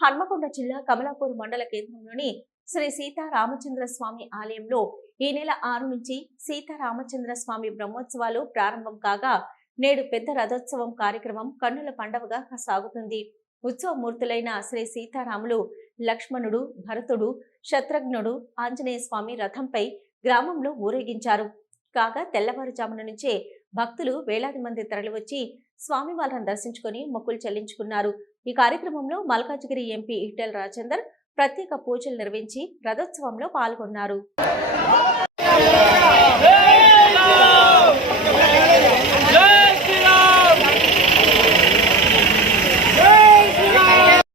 హన్మకొండ జిల్లా కమలాపూర్ మండల కేంద్రంలోని శ్రీ సీతారామచంద్ర స్వామి ఆలయంలో ఈ నెల 6 నుంచి సీతారామచంద్ర స్వామి బ్రహ్మోత్సవాలు ప్రారంభం కాగా నేడు పెద్ద రథోత్సవం కార్యక్రమం కన్నుల పండువగా సాగుతుంది. ఉత్సవమూర్తులైన శ్రీ సీతారాములు, లక్ష్మణుడు, భరతుడు, శత్రుఘ్నుడు, ఆంజనేయ స్వామి రథంపై గ్రామంలో ఊరేగించారు. కాగా తెల్లవారుజామున నుంచే భక్తులు వేలాది మంది తరలివచ్చి స్వామివారిని దర్శించుకుని మొక్కులు చెల్లించుకున్నారు. ఈ కార్యక్రమంలో మల్కాజ్గిరి ఎంపీ ఈటెల రాజేందర్ ప్రత్యేక పూజలు నిర్వహించి రథోత్సవంలో పాల్గొన్నారు.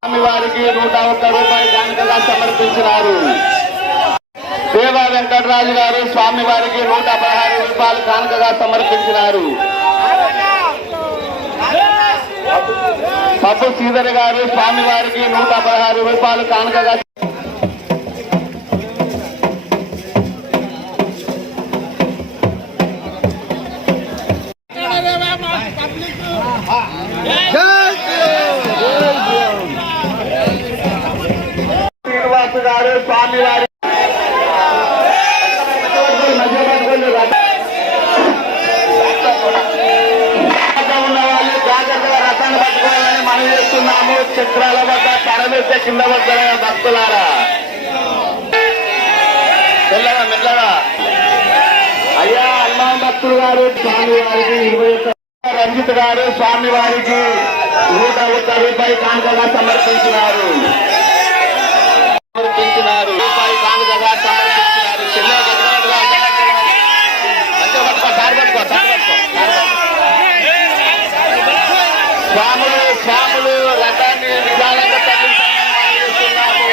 స్వామివారికి 101 రూపాయలు కానుకగా సమర్పించినారు. దేవా వెంకటరాజు గారు స్వామివారికి 116 రూపాయలు కానుకగా సమర్పించినారు. పప్పు శ్రీధర్ గారు స్వామివారికి 116 రూపాయలు కానుకగా శ్రీనివాస్ గారు స్వామివారి చేస్తున్నాము. చిత్రాల వద్ద పరమేశ కింద వద్ద భక్తులారా మెల్లగా అయ్యా హనుమాన్ భక్తులు గారు స్వామివారికి 21 రంజిత్ గారు స్వామివారికి 101 రూపాయలు కానుకగా సమర్పించినారు.